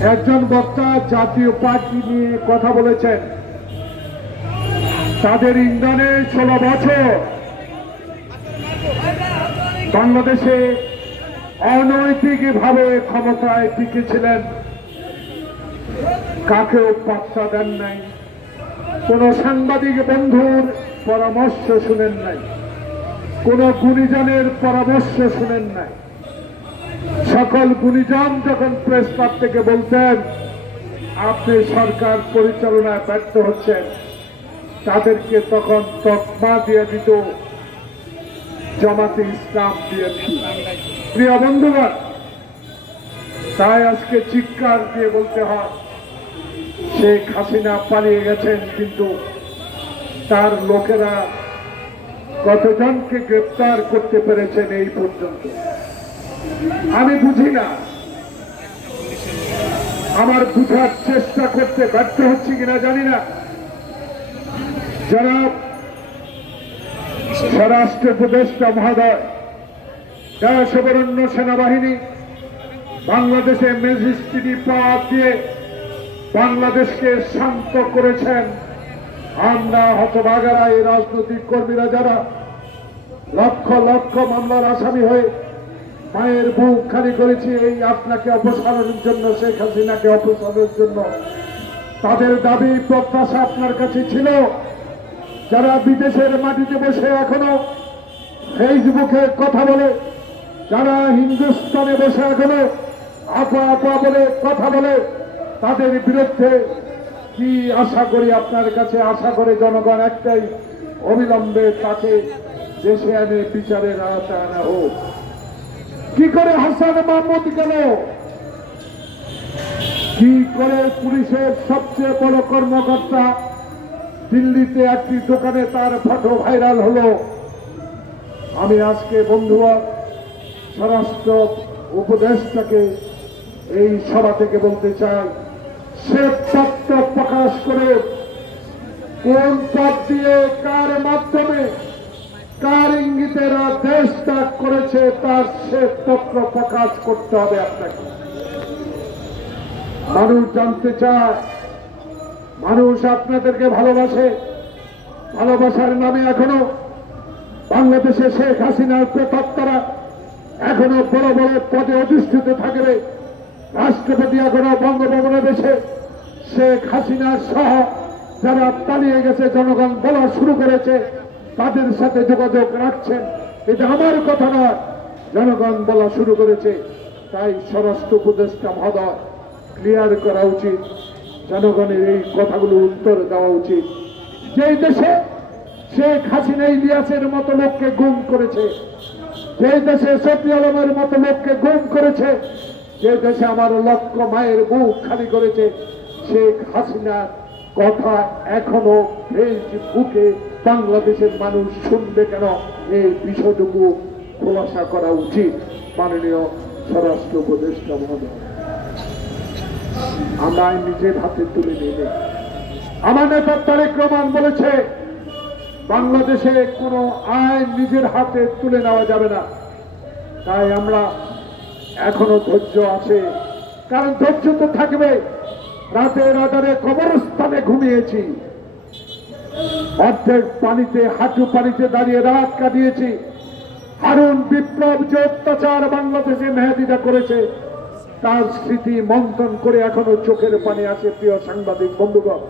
একজন বক্তা জাতীয় পার্টি নিয়ে কথা বলেছেন। তাদের ইন্ধনে ষোলো বছর। বাংলাদেশে অনৈতিকভাবে ক্ষমতায় টিকেছিলেন। কাকেও পাত্তা দেন নাই। কোন সাংবাদিক বন্ধুর পরামর্শ শুনেন নাই। কোন গুণীজনের পরামর্শ শুনেন নাই। সকল গুণীজন যখন প্রেস ক্লাব থেকে বলতেন আপনি সরকার পরিচালনায় ব্যর্থ হচ্ছেন, তাদেরকে তখন তকমা দিয়ে দিত, জামাতে ইসলাম দিয়ে দিত। প্রিয় বন্ধুগণ, তাই আজকে চিৎকার দিয়ে বলতে হয়, শেখ হাসিনা পালিয়ে গেছেন কিন্তু তার লোকেরা কতজনকে গ্রেপ্তার করতে পেরেছেন এই পর্যন্ত? আমি বুঝি না। আমার বুঝার চেষ্টা করতে ব্যর্থ হচ্ছে কিনা জানি না। যারা স্বরাষ্ট্র উপদেষ্টা মহোদয় যারা সুবরণ্য সেনাবাহিনী, বাংলাদেশে ম্যাজিস্ট্রেটি পাওয়ার দিয়ে বাংলাদেশকে শান্ত করেছেন। আমরা হতভাগারা এই রাজনৈতিক কর্মীরা যারা লক্ষ লক্ষ মামলার আসামি হয়ে মায়ের বুক খালি করেছি এই আপনাকে অপসারণের জন্য, শেখ হাসিনাকে অপসারণের জন্য। তাদের দাবি, প্রত্যাশা আপনার কাছে ছিল। যারা বিদেশের মাটিতে বসে এখনও ফেসবুকে কথা বলে, যারা হিন্দুস্তানে বসে এখনও আপা আপা বলে কথা বলে, তাদের বিরুদ্ধে কি আশা করি আপনার কাছে? আশা করে জনগণ একটাই, অবিলম্বে তাকে দেশে এনে বিচারের আওতায় আনা হোক। কি করে হাসান মাহমুদ গেল? কি করে পুলিশের সবচেয়ে বড় কর্মকর্তা দিল্লিতে একটি দোকানে তার ফটো ভাইরাল হলো? আমি আজকে বন্ধুয়া স্বরাষ্ট্র উপদেশটাকে এই সভা থেকে বলতে চাই, সে তত্ত্ব প্রকাশ করে কোন পথ দিয়ে কার মাধ্যমে তার সে তত্ত্ব প্রকাশ করতে হবে আপনাকে। মানুষ জানতে চায়, মানুষ আপনাদেরকে ভালোবাসে, ভালোবাসার নামে এখনও বাংলাদেশে শেখ হাসিনার প্রেতাত্মারা এখনও বড় বড় পদে অধিষ্ঠিত থাকবে। রাষ্ট্রপতি এখনও বঙ্গভবনে বসে শেখ হাসিনা সহ যারা পালিয়ে গেছে, জনগণ বলা শুরু করেছে, তাদের সাথে যোগাযোগ রাখছেন। এটা আমার কথা নয় জনগণ বলা শুরু করেছে, তাই স্বরাষ্ট্র উপদেষ্টা মহোদয় ক্লিয়ার করা উচিত, জনগণের এই কথাগুলো উত্তর দেওয়া উচিত। যেই দেশে শেখ হাসিনা ইলিয়াসের মতো লোককে গুম করেছে যে দেশে সফি আলমের মতো লোককে গুম করেছে, যে দেশে আমার লক্ষ মায়ের বুক খালি করেছে, শেখ হাসিনার কথা এখনও ফেসবুকে বাংলাদেশের মানুষ শুনবে কেন? এই বিষয়টুকু খোলাসা করা উচিত মাননীয় স্বরাষ্ট্র উপদেষ্টা মহোদয়। আমরা নিজের হাতে তুলে নিয়ে আমার নেতা তারেক রহমান বলেছে, বাংলাদেশে কোনো আইন নিজের হাতে তুলে নেওয়া যাবে না। তাই আমরা এখনও ধৈর্য আছে। কারণ ধৈর্য তো থাকবে। রাতে রাজারে কবরস্থানে ঘুমিয়েছি। অর্ধেক পানিতে, হাঁটু পানিতে দাঁড়িয়ে রাত কাটিয়েছি। হারুন বিপ্লব যে অত্যাচার বাংলাদেশে মেহাদিদা করেছে, তার স্মৃতি মন্থন করে এখনও চোখের পানি আছে প্রিয় সাংবাদিক, বন্ধুগণ।